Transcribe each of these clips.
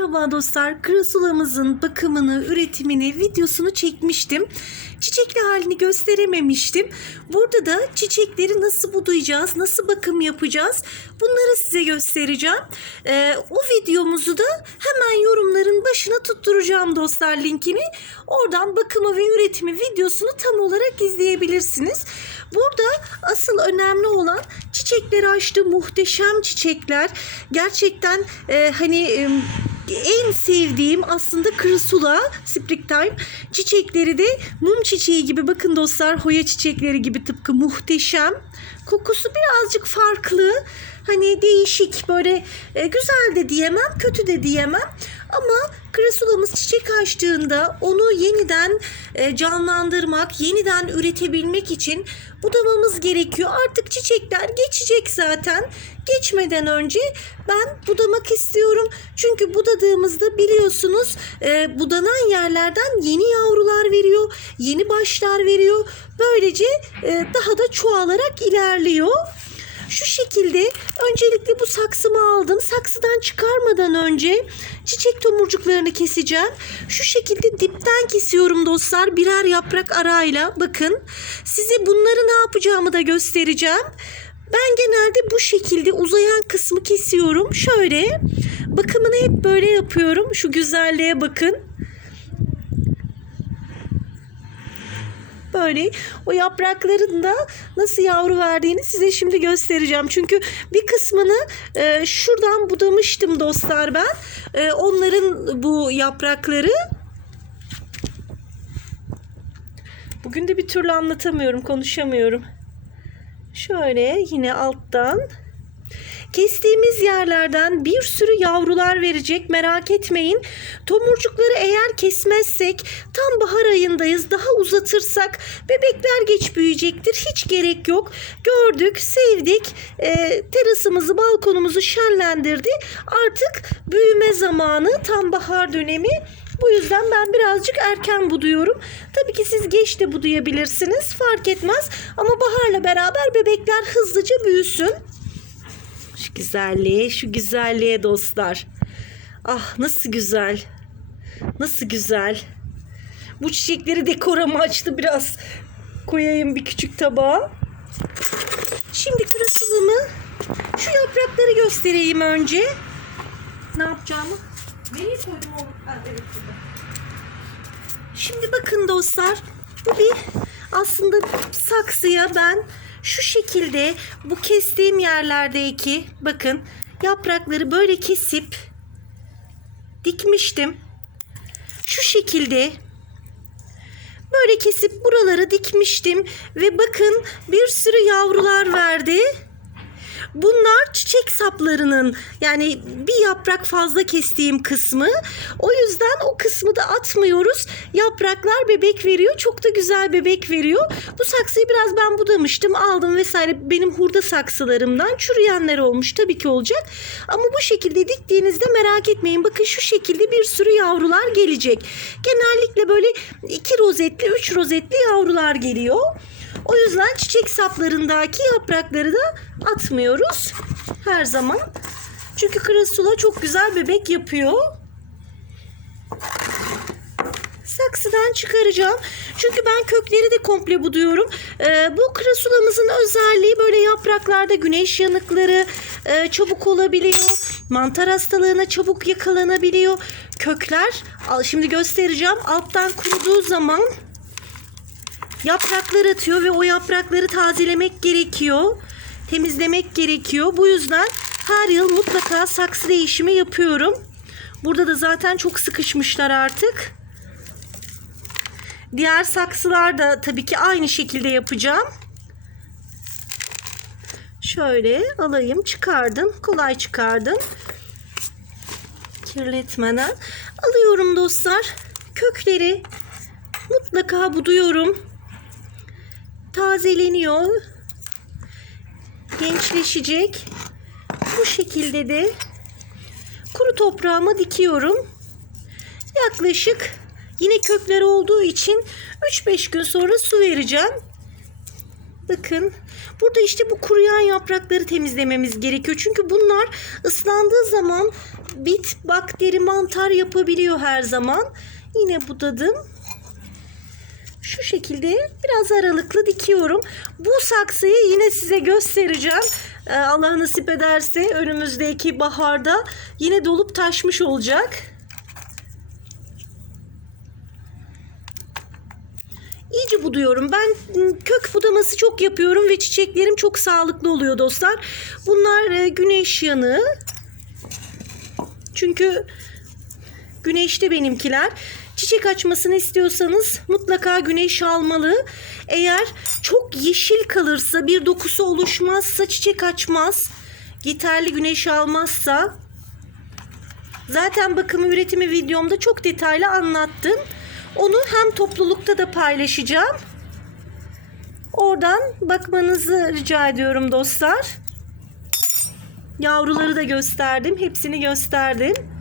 Merhaba dostlar. Krasulamızın bakımını, üretimini, videosunu çekmiştim. Çiçekli halini gösterememiştim. Burada da çiçekleri nasıl budayacağız, nasıl bakım yapacağız bunları size göstereceğim. Ee, o videomuzu da hemen yorumların başına tutturacağım dostlar linkini. Oradan bakımı ve üretimi videosunu tam olarak izleyebilirsiniz. Burada asıl önemli olan çiçekleri açtı muhteşem çiçekler. Gerçekten e, hani e, en sevdiğim aslında kırsula springtime çiçekleri de mum çiçeği gibi bakın dostlar hoya çiçekleri gibi tıpkı muhteşem. Kokusu birazcık farklı. Hani değişik böyle e, güzel de diyemem kötü de diyemem ama krasulamız çiçek açtığında onu yeniden e, canlandırmak, yeniden üretebilmek için budamamız gerekiyor. Artık çiçekler geçecek zaten. Geçmeden önce ben budamak istiyorum. Çünkü budadığımızda biliyorsunuz e, budanan yerlerden yeni yavrular veriyor, yeni başlar veriyor. Böylece e, daha da çoğalarak ilerliyor. Şu şekilde öncelikle bu saksımı aldım. Saksıdan çıkarmadan önce çiçek tomurcuklarını keseceğim. Şu şekilde dipten kesiyorum dostlar. Birer yaprak arayla. Bakın size bunları ne yapacağımı da göstereceğim. Ben genelde bu şekilde uzayan kısmı kesiyorum. Şöyle bakımını hep böyle yapıyorum. Şu güzelliğe bakın. Böyle o yaprakların da nasıl yavru verdiğini size şimdi göstereceğim. Çünkü bir kısmını e, şuradan budamıştım dostlar ben. E, onların bu yaprakları Bugün de bir türlü anlatamıyorum, konuşamıyorum. Şöyle yine alttan Kestiğimiz yerlerden bir sürü yavrular verecek merak etmeyin. Tomurcukları eğer kesmezsek tam bahar ayındayız daha uzatırsak bebekler geç büyüyecektir. Hiç gerek yok. Gördük, sevdik. E, terasımızı, balkonumuzu şenlendirdi. Artık büyüme zamanı tam bahar dönemi. Bu yüzden ben birazcık erken buduyorum. Tabii ki siz geç de budayabilirsiniz. Fark etmez. Ama baharla beraber bebekler hızlıca büyüsün. Güzelliğe, şu güzelliğe dostlar. Ah nasıl güzel. Nasıl güzel. Bu çiçekleri dekor amaçlı biraz koyayım bir küçük tabağa. Şimdi kırasılımı şu yaprakları göstereyim önce. Ne yapacağımı? Nereye koydum? Ha, evet burada. Şimdi bakın dostlar. Bu bir aslında saksıya ben şu şekilde bu kestiğim yerlerdeki bakın yaprakları böyle kesip dikmiştim. Şu şekilde böyle kesip buralara dikmiştim ve bakın bir sürü yavrular verdi. Bunlar çiçek saplarının yani bir yaprak fazla kestiğim kısmı. O yüzden o kısmı da atmıyoruz. Yapraklar bebek veriyor. Çok da güzel bebek veriyor. Bu saksıyı biraz ben budamıştım. Aldım vesaire. Benim hurda saksılarımdan çürüyenler olmuş. Tabii ki olacak. Ama bu şekilde diktiğinizde merak etmeyin. Bakın şu şekilde bir sürü yavrular gelecek. Genellikle böyle iki rozetli, üç rozetli yavrular geliyor. O yüzden çiçek saplarındaki yaprakları da atmıyoruz her zaman. Çünkü krasula çok güzel bebek yapıyor. Saksıdan çıkaracağım. Çünkü ben kökleri de komple buduyorum. Ee, bu krasulamızın özelliği böyle yapraklarda güneş yanıkları e, çabuk olabiliyor. Mantar hastalığına çabuk yakalanabiliyor. Kökler şimdi göstereceğim. Alttan kuruduğu zaman yapraklar atıyor ve o yaprakları tazelemek gerekiyor. Temizlemek gerekiyor. Bu yüzden her yıl mutlaka saksı değişimi yapıyorum. Burada da zaten çok sıkışmışlar artık. Diğer saksılar da tabii ki aynı şekilde yapacağım. Şöyle alayım çıkardım. Kolay çıkardım. Kirletmeden. Alıyorum dostlar. Kökleri mutlaka buduyorum tazeleniyor. Gençleşecek. Bu şekilde de kuru toprağıma dikiyorum. Yaklaşık yine kökler olduğu için 3-5 gün sonra su vereceğim. Bakın burada işte bu kuruyan yaprakları temizlememiz gerekiyor. Çünkü bunlar ıslandığı zaman bit, bakteri, mantar yapabiliyor her zaman. Yine budadım. Şu şekilde biraz aralıklı dikiyorum. Bu saksıyı yine size göstereceğim. Ee, Allah nasip ederse önümüzdeki baharda yine dolup taşmış olacak. İyice buduyorum. Ben kök budaması çok yapıyorum ve çiçeklerim çok sağlıklı oluyor dostlar. Bunlar e, güneş yanığı. Çünkü güneşte benimkiler. Çiçek açmasını istiyorsanız mutlaka güneş almalı. Eğer çok yeşil kalırsa, bir dokusu oluşmazsa çiçek açmaz. Yeterli güneş almazsa Zaten bakımı üretimi videomda çok detaylı anlattım. Onu hem toplulukta da paylaşacağım. Oradan bakmanızı rica ediyorum dostlar. Yavruları da gösterdim. Hepsini gösterdim.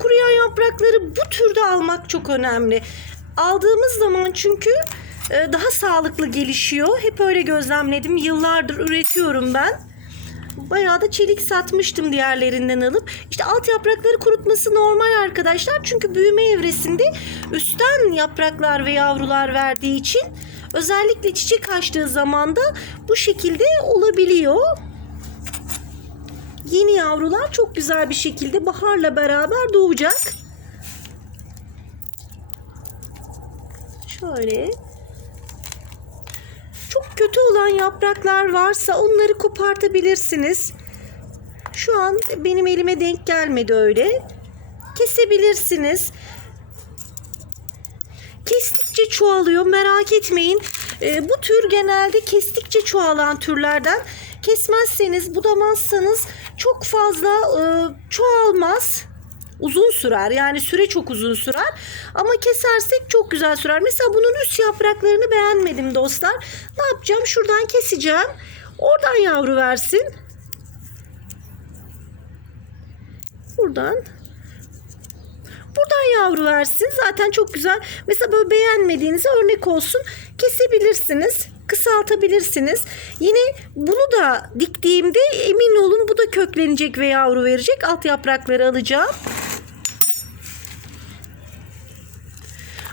Kuruyan yaprakları bu türde almak çok önemli. Aldığımız zaman çünkü e, daha sağlıklı gelişiyor. Hep öyle gözlemledim. Yıllardır üretiyorum ben. Bayağı da çelik satmıştım diğerlerinden alıp. İşte alt yaprakları kurutması normal arkadaşlar. Çünkü büyüme evresinde üstten yapraklar ve yavrular verdiği için özellikle çiçek açtığı zaman da bu şekilde olabiliyor. Yeni yavrular çok güzel bir şekilde baharla beraber doğacak. Şöyle çok kötü olan yapraklar varsa onları kopartabilirsiniz. Şu an benim elime denk gelmedi öyle. Kesebilirsiniz. Kestikçe çoğalıyor merak etmeyin. Ee, bu tür genelde kestikçe çoğalan türlerden. Kesmezseniz, budamazsanız çok fazla e, çoğalmaz uzun sürer. Yani süre çok uzun sürer. Ama kesersek çok güzel sürer. Mesela bunun üst yapraklarını beğenmedim dostlar. Ne yapacağım? Şuradan keseceğim. Oradan yavru versin. Buradan. Buradan yavru versin. Zaten çok güzel. Mesela böyle beğenmediğinize örnek olsun. Kesebilirsiniz. Kısaltabilirsiniz. Yine bunu da diktiğimde emin olun bu da köklenecek ve yavru verecek. Alt yaprakları alacağım.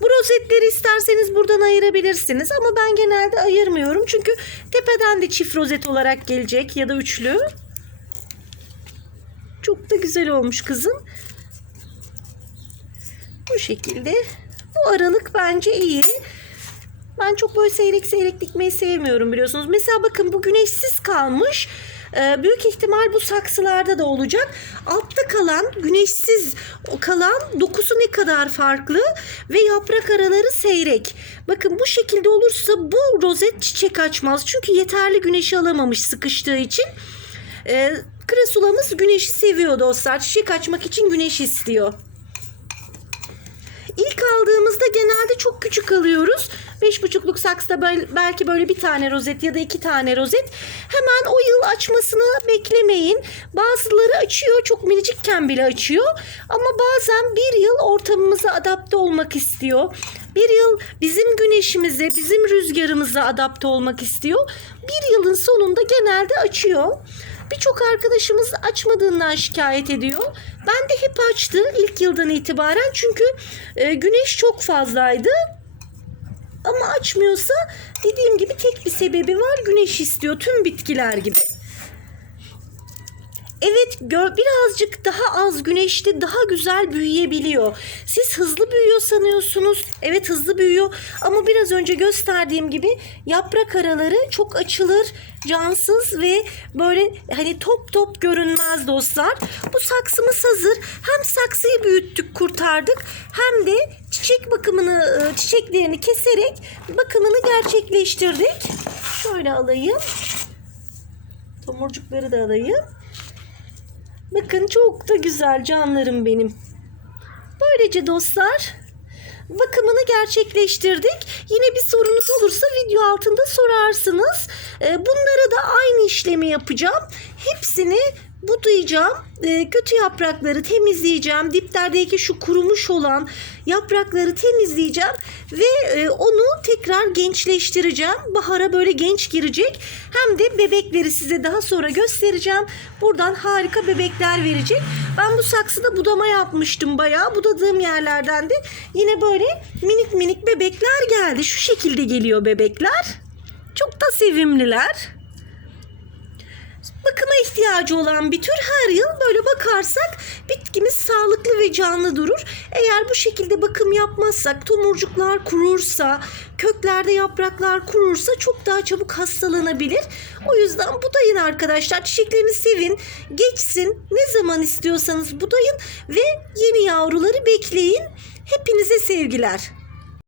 Bu rozetleri isterseniz buradan ayırabilirsiniz ama ben genelde ayırmıyorum. Çünkü tepeden de çift rozet olarak gelecek ya da üçlü. Çok da güzel olmuş kızım. Bu şekilde. Bu aralık bence iyi. Ben çok böyle seyrek seyrek dikmeyi sevmiyorum biliyorsunuz. Mesela bakın bu güneşsiz kalmış. Ee, büyük ihtimal bu saksılarda da olacak. Altta kalan güneşsiz kalan dokusu ne kadar farklı ve yaprak araları seyrek. Bakın bu şekilde olursa bu rozet çiçek açmaz. Çünkü yeterli güneşi alamamış sıkıştığı için. Ee, krasulamız güneşi seviyor dostlar. Çiçek açmak için güneş istiyor. Aldığımızda genelde çok küçük alıyoruz. 5,5'luk saksıda bel- belki böyle bir tane rozet ya da iki tane rozet. Hemen o yıl açmasını beklemeyin. Bazıları açıyor çok minicikken bile açıyor. Ama bazen bir yıl ortamımıza adapte olmak istiyor. Bir yıl bizim güneşimize, bizim rüzgarımıza adapte olmak istiyor. Bir yılın sonunda genelde açıyor. Birçok arkadaşımız açmadığından şikayet ediyor. Ben de hep açtı ilk yıldan itibaren çünkü e, güneş çok fazlaydı. Ama açmıyorsa dediğim gibi tek bir sebebi var. Güneş istiyor tüm bitkiler gibi. Evet birazcık daha az güneşte daha güzel büyüyebiliyor. Siz hızlı büyüyor sanıyorsunuz. Evet hızlı büyüyor ama biraz önce gösterdiğim gibi yaprak araları çok açılır, cansız ve böyle hani top top görünmez dostlar. Bu saksımız hazır. Hem saksıyı büyüttük, kurtardık hem de çiçek bakımını, e, çiçeklerini keserek bakımını gerçekleştirdik. Şöyle alayım. Tomurcukları da alayım. Bakın çok da güzel canlarım benim. Böylece dostlar bakımını gerçekleştirdik. Yine bir sorunuz olursa video altında sorarsınız. Ee, Bunlara da aynı işlemi yapacağım. Hepsini budayacağım. Ee, kötü yaprakları temizleyeceğim. Diplerdeki şu kurumuş olan yaprakları temizleyeceğim ve e, onu tekrar gençleştireceğim. Bahara böyle genç girecek. Hem de bebekleri size daha sonra göstereceğim. Buradan harika bebekler verecek. Ben bu saksıda budama yapmıştım bayağı. Budadığım yerlerden de yine böyle minik minik bebekler geldi. Şu şekilde geliyor bebekler. Çok da sevimliler bakıma ihtiyacı olan bir tür her yıl böyle bakarsak bitkimiz sağlıklı ve canlı durur. Eğer bu şekilde bakım yapmazsak tomurcuklar kurursa, köklerde yapraklar kurursa çok daha çabuk hastalanabilir. O yüzden budayın arkadaşlar. Çiçeklerini sevin, geçsin. Ne zaman istiyorsanız budayın ve yeni yavruları bekleyin. Hepinize sevgiler.